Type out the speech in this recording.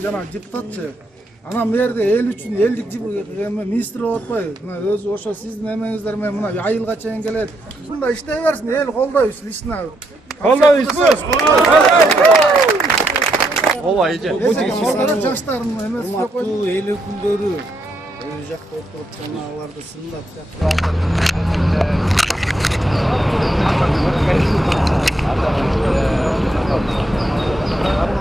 үчүн жана депутатчы. Анан берде эл үчүн элдик министр болуп атпайбы? Мына өзү ошо сиздин эмеңиздер менен мына айылга чейин келет. Ушундай иштей берсин, эл колдойбуз лично. Колдойбузбу? Ооба эже. Жаштардын эмеси жок койду. Урматтуу эл өкүлдөрү өз жакта отуруп жана аларды сындап Ата